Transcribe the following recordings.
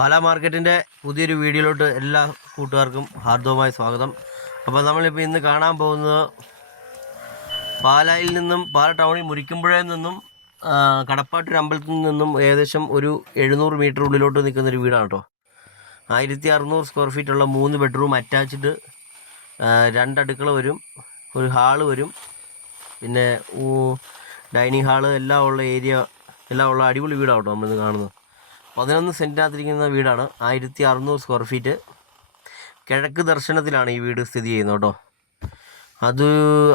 പാലാ മാർക്കറ്റിന്റെ പുതിയൊരു വീഡിയോയിലോട്ട് എല്ലാ കൂട്ടുകാർക്കും ഹാർദവമായ സ്വാഗതം. അപ്പോൾ നമ്മളിപ്പോൾ ഇന്ന് കാണാൻ പോകുന്നത് പാലായിൽ നിന്നും പാല ടൗണിൽ മുരിക്കുമ്പുഴയിൽ നിന്നും കടപ്പാട്ടൊരു അമ്പലത്തിൽ നിന്നും ഏകദേശം ഒരു എഴുന്നൂറ് മീറ്റർ ഉള്ളിലോട്ട് നിൽക്കുന്ന ഒരു വീടാണ് കേട്ടോ. ആയിരത്തി അറുന്നൂറ് സ്ക്വയർ ഫീറ്റ് ഉള്ള മൂന്ന് ബെഡ്റൂം അറ്റാച്ച്ഡ് രണ്ട് അടുക്കള വരും ഒരു ഹാൾ വരും പിന്നെ ഡൈനിങ് ഹാൾ എല്ലാം ഉള്ള ഏരിയ എല്ലാം ഉള്ള അടിപൊളി വീടാണ് കേട്ടോ നമ്മളിന്ന് കാണുന്നത്. പതിനൊന്ന് സെന്റിനകത്തിരിക്കുന്ന വീടാണ്. ആയിരത്തി അറുന്നൂറ് സ്ക്വയർ ഫീറ്റ് കിഴക്ക് ദർശനത്തിലാണ് ഈ വീട് സ്ഥിതി ചെയ്യുന്നത് കേട്ടോ. അത്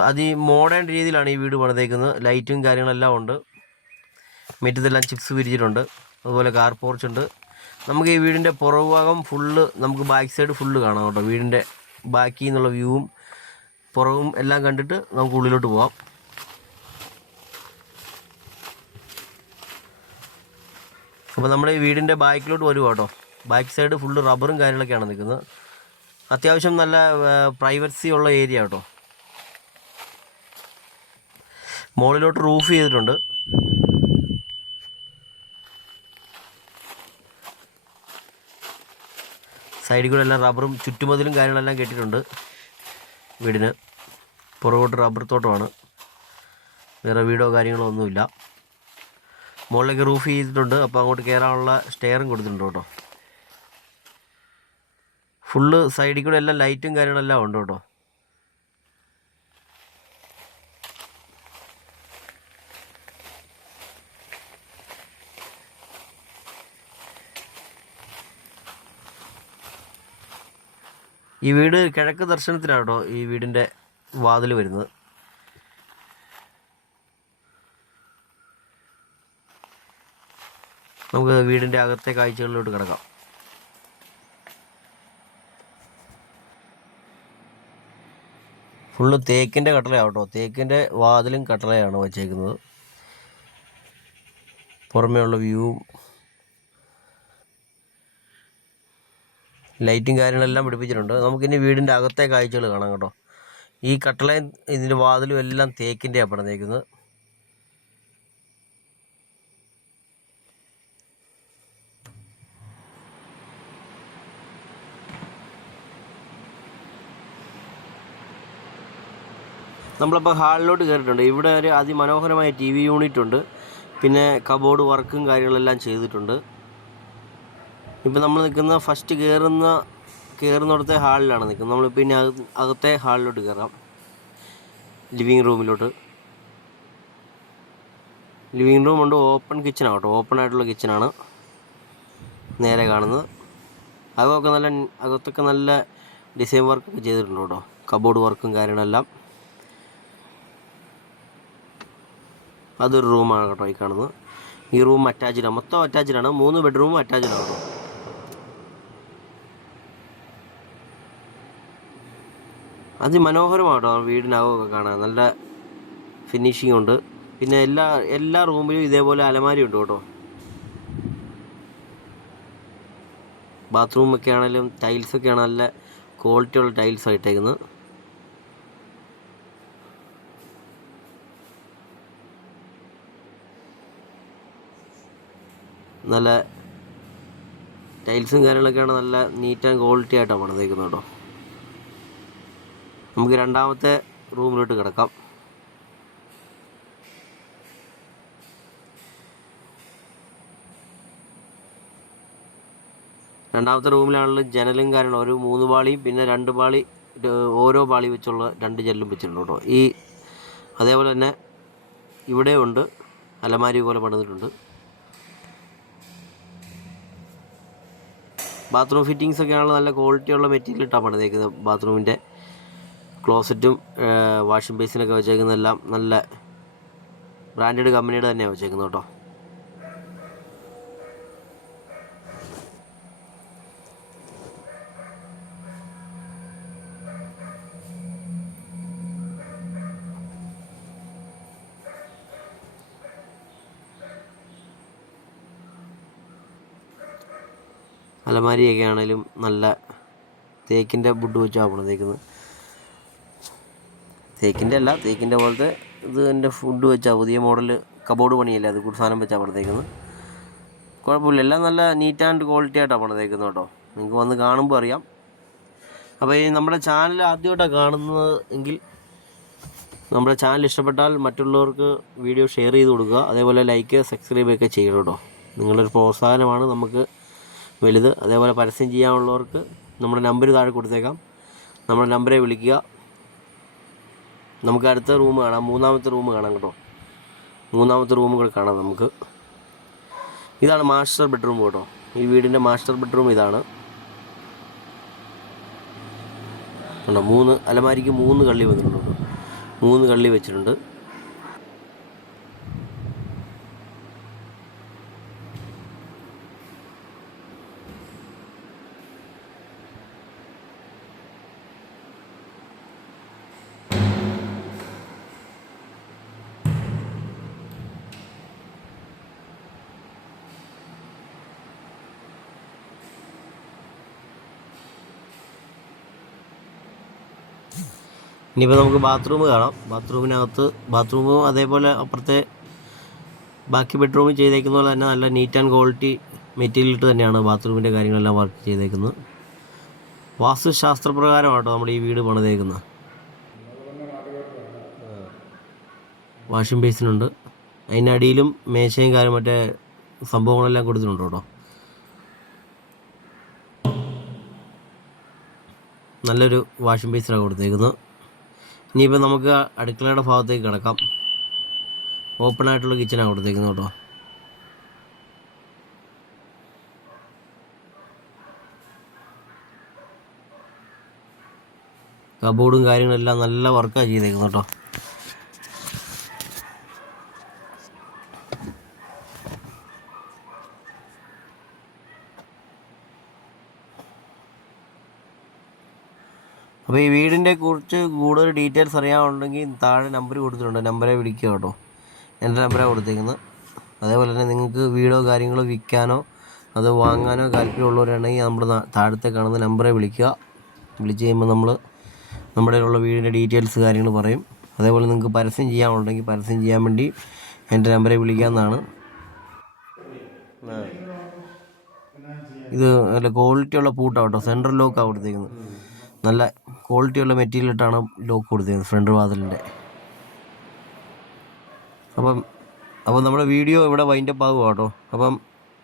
അതി മോഡേൺ രീതിയിലാണ് ഈ വീട് പണിതേക്കുന്നത്. ലൈറ്റും കാര്യങ്ങളെല്ലാം ഉണ്ട്. മുറ്റത്തെല്ലാം ചിപ്സ് വിരിച്ചിട്ടുണ്ട്. അതുപോലെ കാർ പോർച്ച് ഉണ്ട്. നമുക്ക് ഈ വീടിന്റെ പുറകുഭാഗം ഫുള്ള് നമുക്ക് ബാക്ക് സൈഡ് ഫുള്ള് കാണാം കേട്ടോ. വീടിന്റെ ബാക്കി എന്നുള്ള വ്യൂവും പുറവും എല്ലാം കണ്ടിട്ട് നമുക്ക് ഉള്ളിലോട്ട് പോവാം. അപ്പോൾ നമ്മുടെ ഈ വീടിന്റെ ബാക്കിലോട്ട് വരുവാ കേട്ടോ. ബാക്ക് സൈഡ് ഫുള്ള് റബ്ബറും കാര്യങ്ങളൊക്കെയാണ് നിൽക്കുന്നത്. അത്യാവശ്യം നല്ല പ്രൈവസി ഉള്ള ഏരിയ കേട്ടോ. മുകളിലോട്ട് റൂഫ് ചെയ്തിട്ടുണ്ട്. സൈഡിൽ കൂടെ എല്ലാം റബ്ബറും ചുറ്റുമതിലും കാര്യങ്ങളെല്ലാം കെട്ടിയിട്ടുണ്ട് വീടിന്. പുറകോട്ട് റബ്ബർ തോട്ടമാണ്. വേറെ വീടോ കാര്യങ്ങളോ ഒന്നുമില്ല. മുകളിലേക്ക് റൂഫ് ചെയ്തിട്ടുണ്ട്. അപ്പോൾ അങ്ങോട്ട് കയറാനുള്ള സ്റ്റെയറും കൊടുത്തിട്ടുണ്ട് കേട്ടോ. ഫുള്ള് സൈഡിൽ കൂടെ എല്ലാം ലൈറ്റും കാര്യങ്ങളെല്ലാം ഉണ്ട് കേട്ടോ. ഈ വീട് കിഴക്ക് ദർശനത്തിനാണ് കേട്ടോ ഈ വീടിന്റെ വാതിൽ വരുന്നത്. നമുക്ക് വീടിന്റെ അകത്തെ കാഴ്ചകളിലോട്ട് കിടക്കാം. ഫുള്ള് തേക്കിന്റെ കട്ടളയാണ് കേട്ടോ തേക്കിന്റെ വാതിലും കട്ടളയാണ് വച്ചേക്കുന്നത്. പുറമേ ഉള്ള വ്യൂവും ലൈറ്റും കാര്യങ്ങളെല്ലാം പിടിപ്പിച്ചിട്ടുണ്ട്. നമുക്കിനി വീടിന്റെ അകത്തെ കാഴ്ചകൾ കാണാം കേട്ടോ. ഈ കട്ടളയും ഇതിന്റെ വാതിലും എല്ലാം തേക്കിന്റെയാണ് പണിതേക്കുന്നത്. നമ്മളിപ്പോൾ ഹാളിലോട്ട് കയറിയിട്ടുണ്ട് ഇവിടെ ഒരു അതിമനോഹരമായ ടി വി യൂണിറ്റ് ഉണ്ട്. പിന്നെ കബോർഡ് വർക്കും കാര്യങ്ങളെല്ലാം ചെയ്തിട്ടുണ്ട്. ഇപ്പോൾ നമ്മൾ നിൽക്കുന്ന ഫസ്റ്റ് കയറുന്ന കയറുന്നിടത്തെ ഹാളിലാണ് നിൽക്കുന്നത്. നമ്മൾ പിന്നെ അക അകത്തെ ഹാളിലോട്ട് കയറാം ലിവിങ് റൂമിലോട്ട്. ലിവിങ് റൂം ഉണ്ട്. ഓപ്പൺ കിച്ചണാണ് കേട്ടോ ഓപ്പൺ ആയിട്ടുള്ള കിച്ചനാണ് നേരെ കാണുന്നത്. അകമൊക്കെ നല്ല അകത്തൊക്കെ നല്ല ഡിസൈൻ വർക്കൊക്കെ ചെയ്തിട്ടുണ്ട് കേട്ടോ. കബോർഡ് വർക്കും കാര്യങ്ങളെല്ലാം. അതൊരു റൂമാണ് കേട്ടോ ഈ കാണുന്നത്. ഈ റൂം അറ്റാച്ച്ഡാണ് മൊത്തം ആണ് മൂന്ന് ബെഡ്റൂമും അറ്റാച്ച്ഡാണ് അതിമനോഹരമാണ് കേട്ടോ വീടിനകമൊക്കെ കാണാൻ. നല്ല ഫിനിഷിംഗ് ഉണ്ട്. പിന്നെ എല്ലാ എല്ലാ റൂമിലും ഇതേപോലെ അലമാരി ഉണ്ട് കേട്ടോ. ബാത്റൂമൊക്കെ ആണെങ്കിലും ടൈൽസൊക്കെയാണ് നല്ല ക്വാളിറ്റിയുള്ള ടൈൽസ് ടൈൽസാണ് ഇട്ടേക്കുന്നത് നല്ല ടൈൽസും കാര്യങ്ങളൊക്കെയാണ് നല്ല നീറ്റ് ആൻഡ് ക്വാളിറ്റി ആയിട്ടാണ് പണിതേക്കുന്നത് കേട്ടോ. നമുക്ക് രണ്ടാമത്തെ റൂമിലോട്ട് കിടക്കാം. രണ്ടാമത്തെ റൂമിലാണെങ്കിലും ജനലും കാര്യങ്ങളും ഒരു മൂന്ന് പാളിയും പിന്നെ രണ്ട് പാളി ഓരോ പാളി വെച്ചുള്ള രണ്ട് ജനലും വെച്ചിട്ടുണ്ട് കേട്ടോ. ഈ അതേപോലെ തന്നെ ഇവിടെ ഉണ്ട് അലമാരി പോലെ പണിതിട്ടുണ്ട്. ബാത്റൂം ഫിറ്റിങ്സ് ഒക്കെ ആണല്ലോ നല്ല ക്വാളിറ്റിയുള്ള മെറ്റീരിയൽ ഇട്ടാണ് പണിതേക്കുന്നത്. ബാത്റൂമിന്റെ ക്ലോസറ്റും വാഷിംഗ് ബേസിനൊക്കെ വെച്ചേക്കുന്നതെല്ലാം നല്ല ബ്രാൻഡഡ് കമ്പനിയുടെ തന്നെയാണ് വെച്ചേക്കുന്നത് കേട്ടോ. അലമാരിയൊക്കെ ആണെങ്കിലും നല്ല തേക്കിന്റെ വുഡ് വെച്ചാണ് പണിതേക്കുന്നത്. തേക്കിന്റെ അല്ല തേക്കിന്റെ പോലത്തെ ഇത് എന്റെ ഫുഡ് വെച്ചാൽ പുതിയ മോഡൽ കബോർഡ് പണിയല്ലേ അത് കൂടുതൽ സാധനം വെച്ചാണ് പണിതേക്കുന്നത്. കുഴപ്പമില്ല എല്ലാം നല്ല നീറ്റ് ആൻഡ് ക്വാളിറ്റി ആയിട്ടാണ് പണിതേക്കുന്നത് കേട്ടോ. നിങ്ങൾക്ക് വന്ന് കാണുമ്പോൾ അറിയാം. അപ്പോൾ ഈ നമ്മുടെ ചാനൽ ആദ്യമായിട്ടാണ് കാണുന്നത് എങ്കിൽ നമ്മുടെ ചാനൽ ഇഷ്ടപ്പെട്ടാൽ മറ്റുള്ളവർക്ക് വീഡിയോ ഷെയർ ചെയ്ത് കൊടുക്കുക. അതേപോലെ ലൈക്ക് സബ്സ്ക്രൈബ് ഒക്കെ ചെയ്യണം കേട്ടോ. നിങ്ങളൊരു പ്രോത്സാഹനമാണ് നമുക്ക് വലുത്. അതേപോലെ പരസ്യം ചെയ്യാനുള്ളവർക്ക് നമ്മുടെ നമ്പർ താഴെ കൊടുത്തേക്കാം. നമ്മുടെ നമ്പറെ വിളിക്കുക. നമുക്ക് അടുത്ത റൂം കാണാം. മൂന്നാമത്തെ റൂം കാണാം കേട്ടോ. മൂന്നാമത്തെ റൂമുകൾ കാണാം നമുക്ക്. ഇതാണ് മാസ്റ്റർ ബെഡ്റൂം കേട്ടോ. ഈ വീടിന്റെ മാസ്റ്റർ ബെഡ്റൂം ഇതാണ്. മൂന്ന് അലമാരിക്ക് മൂന്ന് കള്ളി വന്നിട്ടുണ്ട് മൂന്ന് കള്ളി വെച്ചിട്ടുണ്ട്. ഇനിയിപ്പോൾ നമുക്ക് ബാത്റൂം കാണാം. ബാത്റൂമിനകത്ത് ബാത്റൂമും അതേപോലെ അപ്പുറത്തെ ബാക്കി ബെഡ്റൂമിൽ ചെയ്തേക്കുന്ന പോലെ തന്നെ നല്ല നീറ്റ് ആൻഡ് ക്വാളിറ്റി മെറ്റീരിയൽ ഇട്ട് തന്നെയാണ് ബാത്റൂമിന്റെ കാര്യങ്ങളെല്ലാം വർക്ക് ചെയ്തേക്കുന്നത്. വാസ്തുശാസ്ത്രപ്രകാരമാട്ടോ നമ്മുടെ ഈ വീട് പണിതേക്കുന്നത്. വാഷിംഗ് ബേസിനുണ്ട് അതിന്റെ അടിയിലും മേശയും കാര്യം മറ്റേ സംഭവങ്ങളെല്ലാം കൊടുത്തിട്ടുണ്ട് കേട്ടോ. നല്ലൊരു വാഷിംഗ് ബേസിലാണ് കൊടുത്തേക്കുന്നത്. ഇനിയിപ്പോൾ നമുക്ക് അടുക്കളയുടെ ഭാഗത്തേക്ക് കിടക്കാം. ഓപ്പൺ ആയിട്ടുള്ള കിച്ചനാണ് കൊടുത്തേക്കുന്നത് കേട്ടോ. കബോർഡും കാര്യങ്ങളെല്ലാം നല്ല വർക്കാണ് ചെയ്തേക്കുന്നത് കേട്ടോ. അപ്പോൾ ഈ വീടിന്റെ കുറിച്ച് കൂടുതൽ ഡീറ്റെയിൽസ് അറിയാനുണ്ടെങ്കിൽ താഴെ നമ്പർ കൊടുത്തിട്ടുണ്ട്. നമ്പറെ വിളിക്കുക കേട്ടോ. എന്റെ നമ്പറാണ് കൊടുത്തേക്കുന്നത്. അതേപോലെ തന്നെ നിങ്ങൾക്ക് വീടോ കാര്യങ്ങളോ വിൽക്കാനോ അത് വാങ്ങാനോ താല്പര്യമുള്ളവരാണെങ്കിൽ നമ്മൾ താഴത്തെ കാണുന്ന നമ്പറെ വിളിക്കുക. വിളിച്ച് കഴിയുമ്പോൾ നമ്മൾ നമ്മുടെ ഉള്ള വീടിന്റെ ഡീറ്റെയിൽസ് കാര്യങ്ങൾ പറയും. അതേപോലെ നിങ്ങൾക്ക് പരസ്യം ചെയ്യാനുണ്ടെങ്കിൽ പരസ്യം ചെയ്യാൻ വേണ്ടി എന്റെ നമ്പറെ വിളിക്കാമെന്നാണ് ഇത് നല്ല ക്വാളിറ്റി ഉള്ള കേട്ടോ. സെൻട്രൽ ലോക്കാണ് കൊടുത്തേക്കുന്നത്. നല്ല ക്വാളിറ്റിയുള്ള മെറ്റീരിയൽ ഇട്ടാണ് ലോക്ക് കൊടുത്തിരുന്നത് ഫ്രണ്ട് വാതിലിന്റെ. അപ്പം അപ്പം നമ്മുടെ വീഡിയോ ഇവിടെ വൈൻഡപ്പ് ആകുക കേട്ടോ. അപ്പം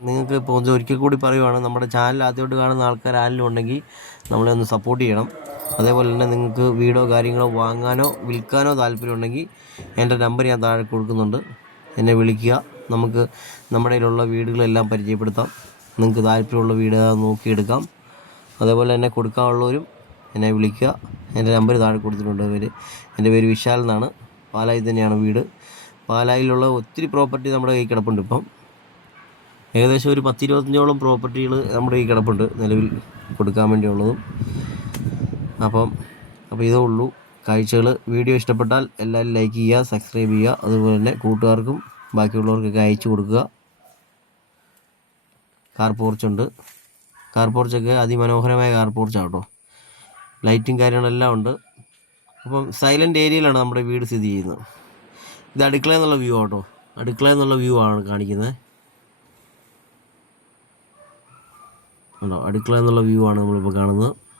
നിങ്ങൾക്ക് ഇപ്പോൾ ഒന്ന് ഒരിക്കൽ കൂടി പറയുവാണ് നമ്മുടെ ചാനൽ ആദ്യമായിട്ട് കാണുന്ന ആൾക്കാർ ആരെങ്കിലും ഉണ്ടെങ്കിൽ നമ്മളെ ഒന്ന് സപ്പോർട്ട് ചെയ്യണം. അതേപോലെ തന്നെ നിങ്ങൾക്ക് വീടോ കാര്യങ്ങളോ വാങ്ങാനോ വിൽക്കാനോ താല്പര്യമുണ്ടെങ്കിൽ എന്റെ നമ്പർ ഞാൻ താഴെ കൊടുക്കുന്നുണ്ട്. എന്നെ വിളിക്കുക. നമുക്ക് നമ്മുടെ കയ്യിലുള്ള വീടുകളെല്ലാം പരിചയപ്പെടുത്താം. നിങ്ങൾക്ക് താല്പര്യമുള്ള വീട് നോക്കിയെടുക്കാം. അതേപോലെ തന്നെ കൊടുക്കാനുള്ളവരും എന്നെ വിളിക്കുക. എന്റെ നമ്പർ താഴെ കൊടുത്തിട്ടുണ്ട് പേര് എന്റെ പേര് വിശാൽ എന്നാണ്. പാലായിൽ തന്നെയാണ് വീട്. പാലായിലുള്ള ഒത്തിരി പ്രോപ്പർട്ടി നമ്മുടെ കയ്യിൽ കിടപ്പുണ്ട് ഇപ്പം. ഏകദേശം ഒരു പത്തിരുപത്തഞ്ചോളം പ്രോപ്പർട്ടികൾ നമ്മുടെ കയ്യിൽ കിടപ്പുണ്ട് നിലവിൽ കൊടുക്കാൻ വേണ്ടിയുള്ളതും. അപ്പം അപ്പോൾ ഇതേ ഉള്ളൂ കാഴ്ചകൾ. വീഡിയോ ഇഷ്ടപ്പെട്ടാൽ എല്ലാവരും ലൈക്ക് ചെയ്യുക സബ്സ്ക്രൈബ് ചെയ്യുക. അതുപോലെ തന്നെ കൂട്ടുകാർക്കും ബാക്കിയുള്ളവർക്കൊക്കെ അയച്ചു കൊടുക്കുക. കാർ പോർച്ചുണ്ട് കാർ പോർച്ചൊക്കെ അതിമനോഹരമായ കാർ പോർച്ചാണ് കേട്ടോ ലൈറ്റും കാര്യങ്ങളെല്ലാം ഉണ്ട്. അപ്പം സൈലന്റ് ഏരിയയിലാണ് നമ്മുടെ വീട് സ്ഥിതി ചെയ്യുന്നത്. ഇത് അടുക്കള എന്നുള്ള വ്യൂ ആട്ടോ. അടുക്കള എന്നുള്ള വ്യൂ ആണ് കാണിക്കുന്നത്. ഉണ്ടോ അടുക്കള എന്നുള്ള വ്യൂ ആണ് നമ്മളിപ്പോൾ കാണുന്നത്.